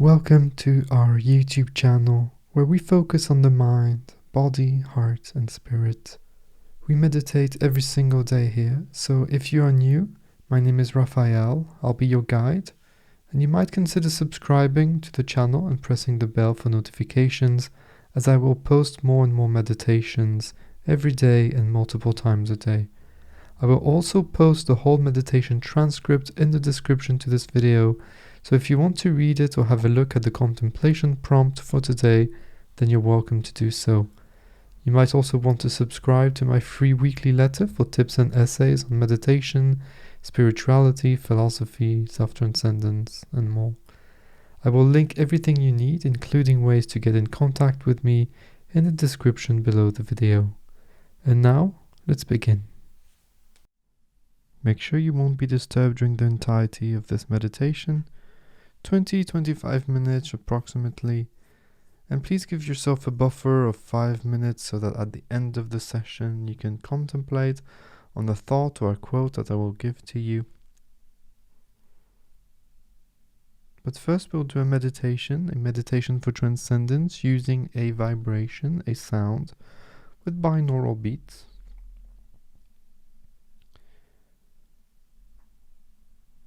Welcome to our YouTube channel, where we focus on the mind, body, heart, and spirit. We meditate every single day here, so if you are new, my name is Raphael, I'll be your guide, and you might consider subscribing to the channel and pressing the bell for notifications, as I will post more and more meditations every day and multiple times a day. I will also post the whole meditation transcript in the description to this video, so if you want to read it or have a look at the contemplation prompt for today, then you're welcome to do so. You might also want to subscribe to my free weekly letter for tips and essays on meditation, spirituality, philosophy, self-transcendence, and more. I will link everything you need, including ways to get in contact with me, in the description below the video. And now, let's begin. Make sure you won't be disturbed during the entirety of this meditation, 20-25 minutes approximately, and please give yourself a buffer of 5 minutes so that at the end of the session you can contemplate on a thought or a quote that I will give to you. But first we'll do a meditation for transcendence using a vibration, a sound, with binaural beats.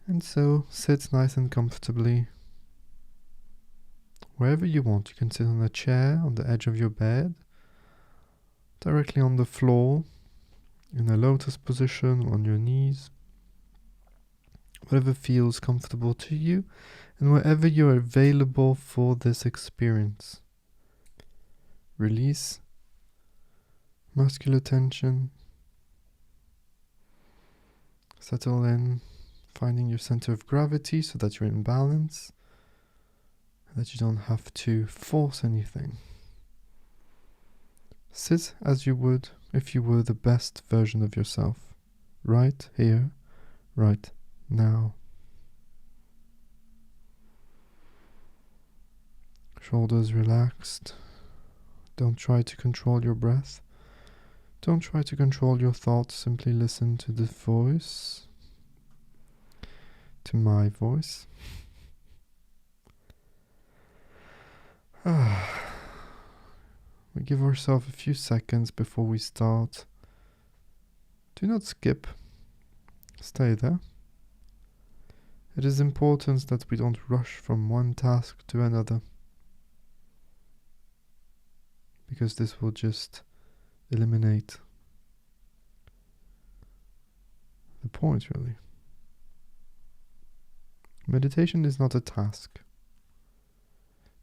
And so, sit nice and comfortably. Wherever you want, you can sit on a chair, on the edge of your bed, directly on the floor, in a lotus position, on your knees. Whatever feels comfortable to you, and wherever you are available for this experience. Release muscular tension. Settle in. Finding your center of gravity so that you're in balance, and that you don't have to force anything. Sit as you would if you were the best version of yourself, right here, right now. Shoulders relaxed. Don't try to control your breath. Don't try to control your thoughts. Simply listen to the voice. To my voice. We give ourselves a few seconds before we start. Do not skip. Stay there. It is important that we don't rush from one task to another, because this will just eliminate the point, really. Meditation is not a task.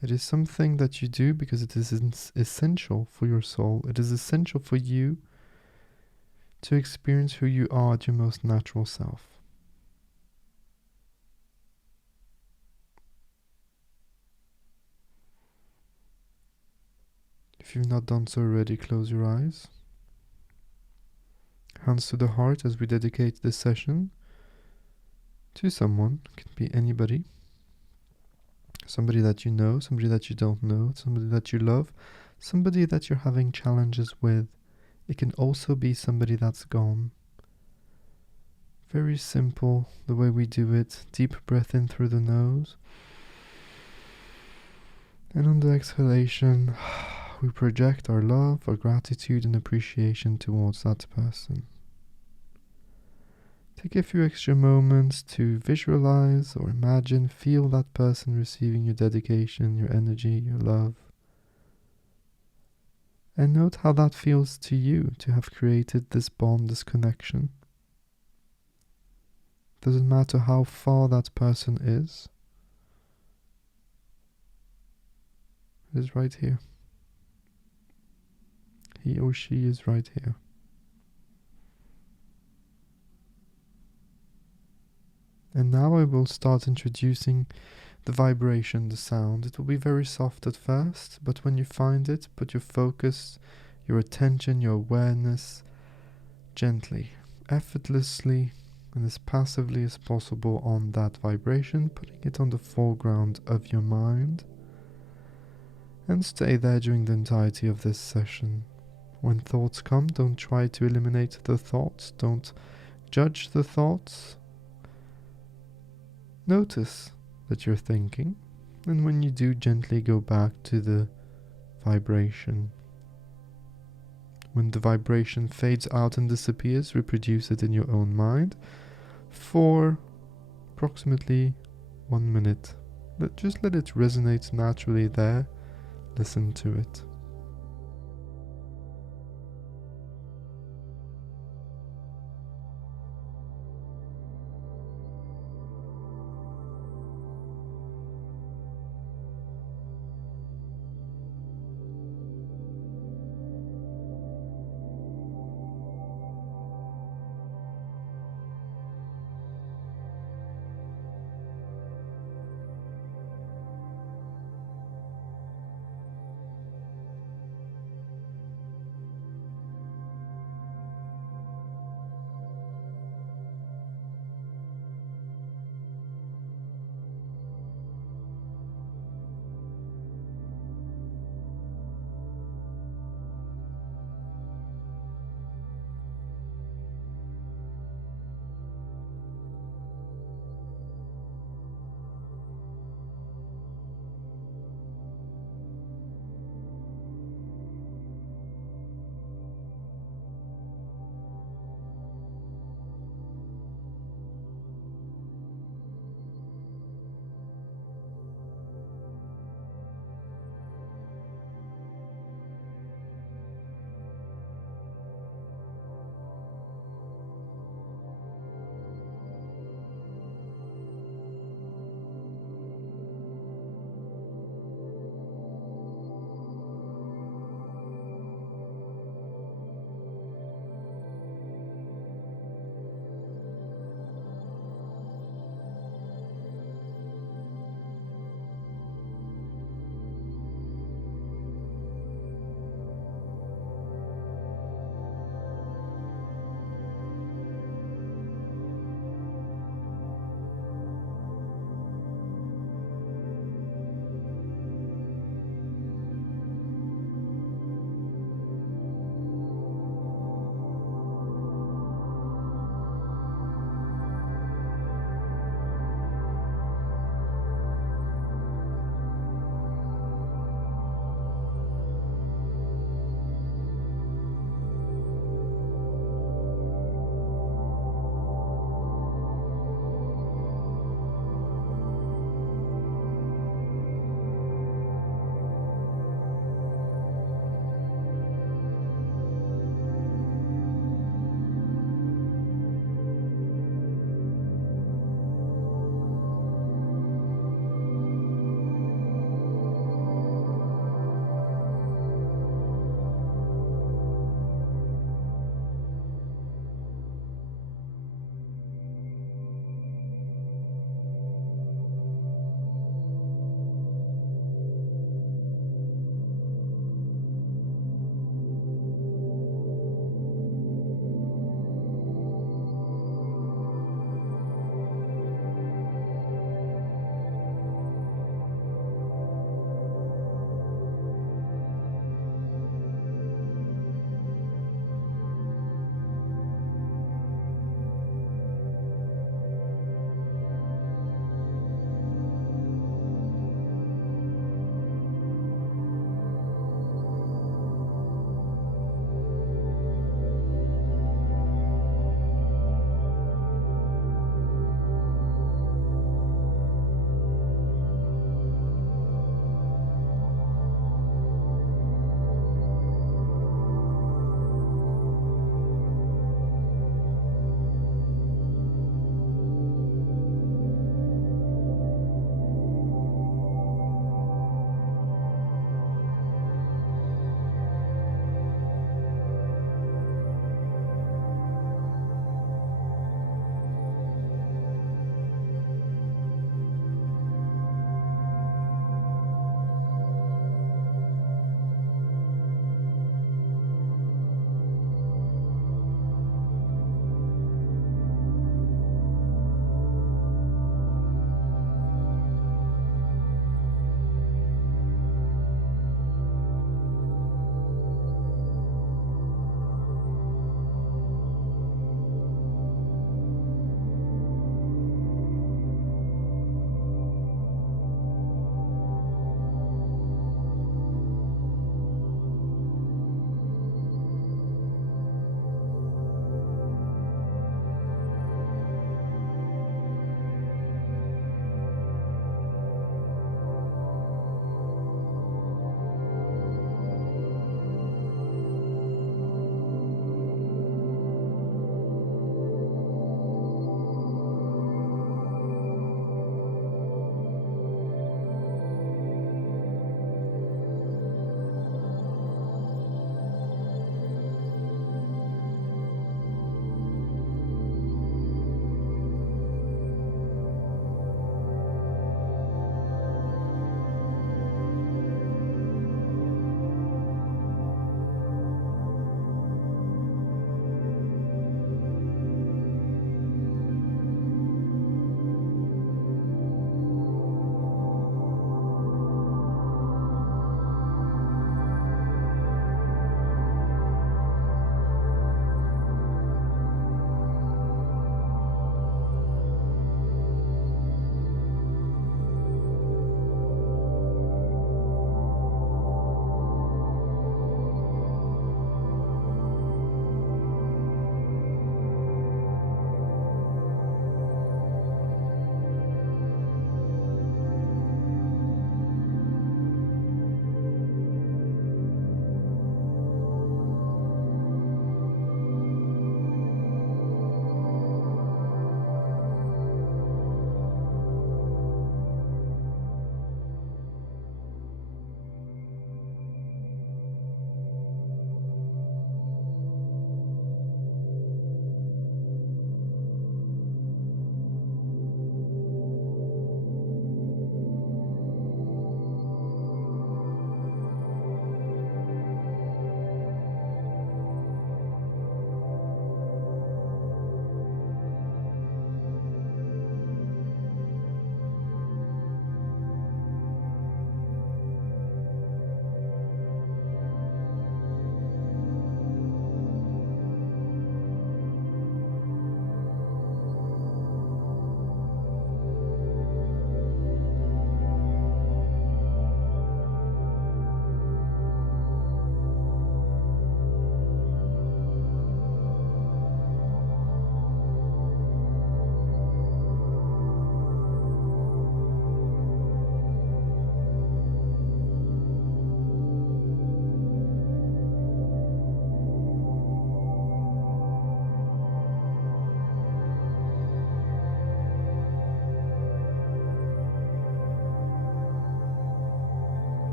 It is something that you do because it is essential for your soul. It is essential for you to experience who you are at your most natural self. If you've not done so already, close your eyes. Hands to the heart as we dedicate this session to someone. It can be anybody. Somebody that you know, somebody that you don't know, somebody that you love, somebody that you're having challenges with. It can also be somebody that's gone. Very simple the way we do it. Deep breath in through the nose. And on the exhalation, we project our love, our gratitude and appreciation towards that person. Take a few extra moments to visualize or imagine, feel that person receiving your dedication, your energy, your love. And note how that feels to you to have created this bond, this connection. Doesn't matter how far that person is. It is right here. He or she is right here. And now I will start introducing the vibration, the sound. It will be very soft at first, but when you find it, put your focus, your attention, your awareness gently, effortlessly, and as passively as possible on that vibration, putting it on the foreground of your mind. And stay there during the entirety of this session. When thoughts come, don't try to eliminate the thoughts, don't judge the thoughts. Notice that you're thinking, And when you do, gently go back to the vibration. When the vibration fades out and disappears, reproduce it in your own mind for approximately 1 minute. Just let it resonate naturally there. Listen to it.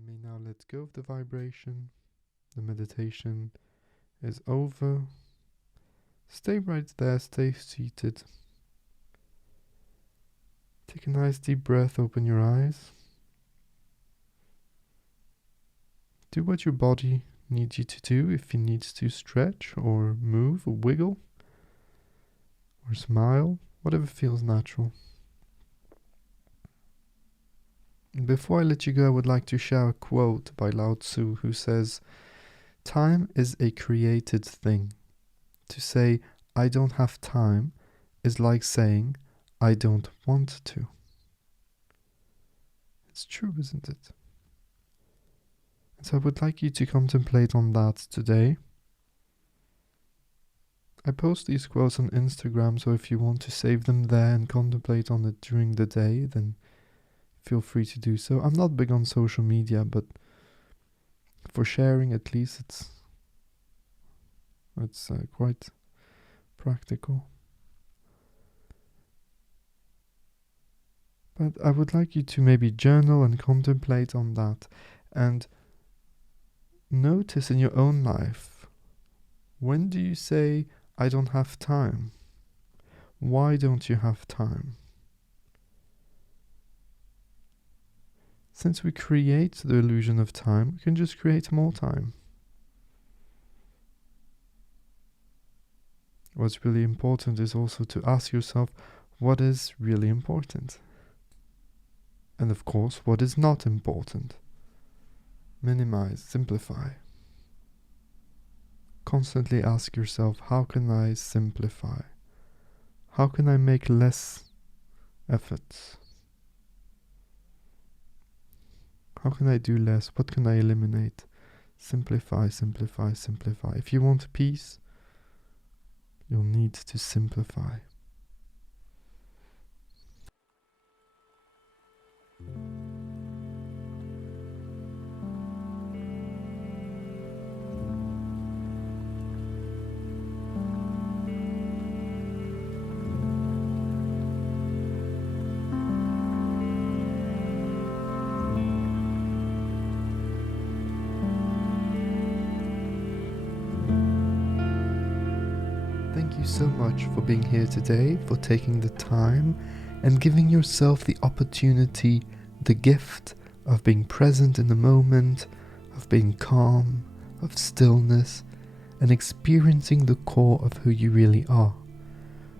You may now let go of the vibration. The meditation is over. Stay right there, stay seated. Take a nice deep breath, open your eyes. Do what your body needs you to do. If you need to stretch or move or wiggle or smile, whatever feels natural. Before I let you go, I would like to share a quote by Lao Tzu, who says, "Time is a created thing. To say, I don't have time, is like saying, I don't want to." It's true, isn't it? And so I would like you to contemplate on that today. I post these quotes on Instagram, so if you want to save them there and contemplate on it during the day, then feel free to do so. I'm not big on social media, but for sharing at least it's quite practical. But I would like you to maybe journal and contemplate on that and notice in your own life, when do you say, I don't have time? Why don't you have time? Since we create the illusion of time, we can just create more time. What's really important is also to ask yourself, what is really important? And of course, what is not important? Minimize, simplify. Constantly ask yourself, how can I simplify? How can I make less efforts? How can I do less? What can I eliminate? Simplify, simplify, simplify. If you want peace, you'll need to simplify. Thank you so much for being here today, for taking the time and giving yourself the opportunity, the gift of being present in the moment, of being calm, of stillness, and experiencing the core of who you really are.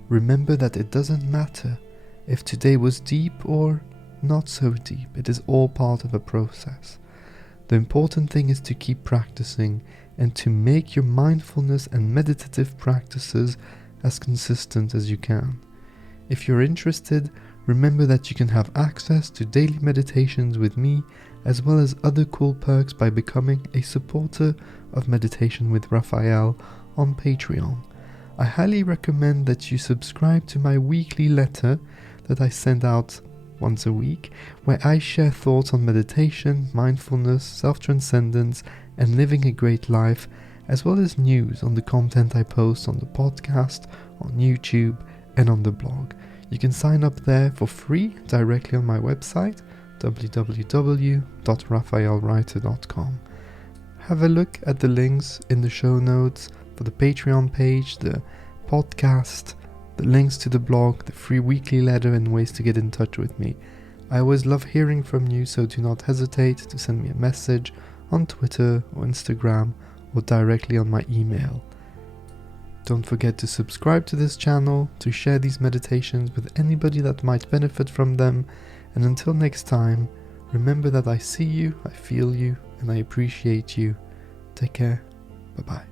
Remember that it doesn't matter if today was deep or not so deep. It is all part of a process. The important thing is to keep practicing and to make your mindfulness and meditative practices as consistent as you can. If you're interested, remember that you can have access to daily meditations with me, as well as other cool perks by becoming a supporter of Meditation with Raphael on Patreon. I highly recommend that you subscribe to my weekly letter that I send out once a week, where I share thoughts on meditation, mindfulness, self-transcendence, and living a great life, as well as news on the content I post on the podcast, on YouTube, and on the blog. You can sign up there for free directly on my website, www.raphaelwriter.com. Have a look at the links in the show notes for the Patreon page, the podcast, the links to the blog, the free weekly letter, and ways to get in touch with me. I always love hearing from you, so do not hesitate to send me a message on Twitter or Instagram or directly on my email. Don't forget to subscribe to this channel, to share these meditations with anybody that might benefit from them, and until next time, remember that I see you, I feel you, and I appreciate you. Take care. Bye-bye.